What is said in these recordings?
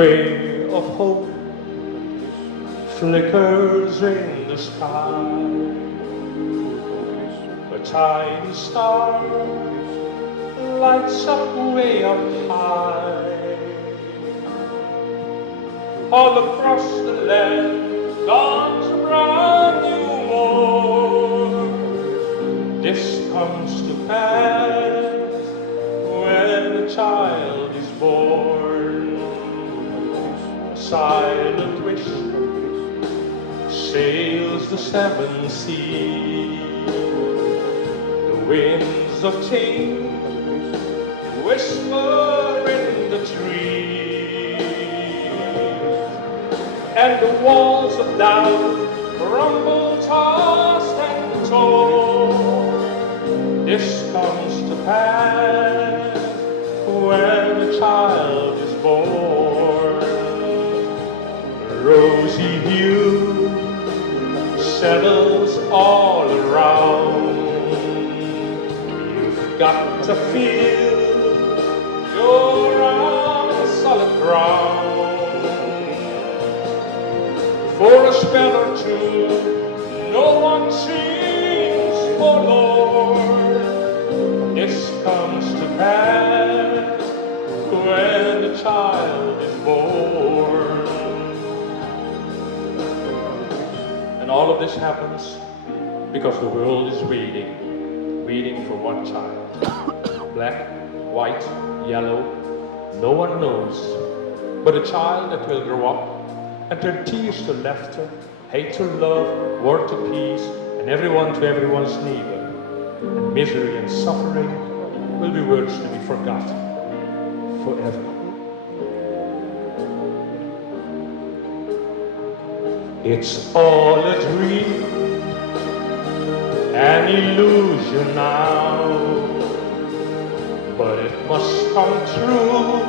Ray of hope flickers in the sky. A tiny star lights up way up high. All across the land dawns a brand new morn. This comes to pass when a child is born. A silent wish sails the seven seas. The winds of change whisper in the trees, and the walls of doubt crumble, tossed and torn. This comes to pass when a child is born. Rosy hue settles all around. You've got to feel you're on solid ground. For a spell or two, no one seems forlorn. This comes to pass when the child is born. And all of this happens because the world is waiting for one child. Black, white, yellow, no one knows, but a child that will grow up and turn tears to laughter, hate to love, war to peace, and everyone to everyone's neighbor. And misery and suffering will be words to be forgotten forever. It's all a dream, an illusion now, but it must come true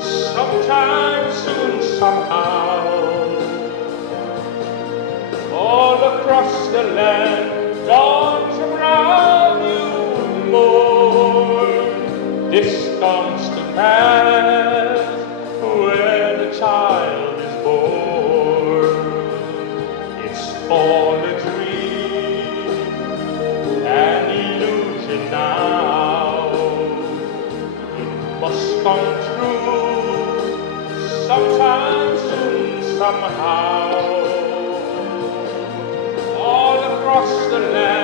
sometime soon, somehow. All across the land dawns a brand new morn. This comes to pass when a child is born. It's all a dream, an illusion now. Must come true sometime soon, somehow. All across the land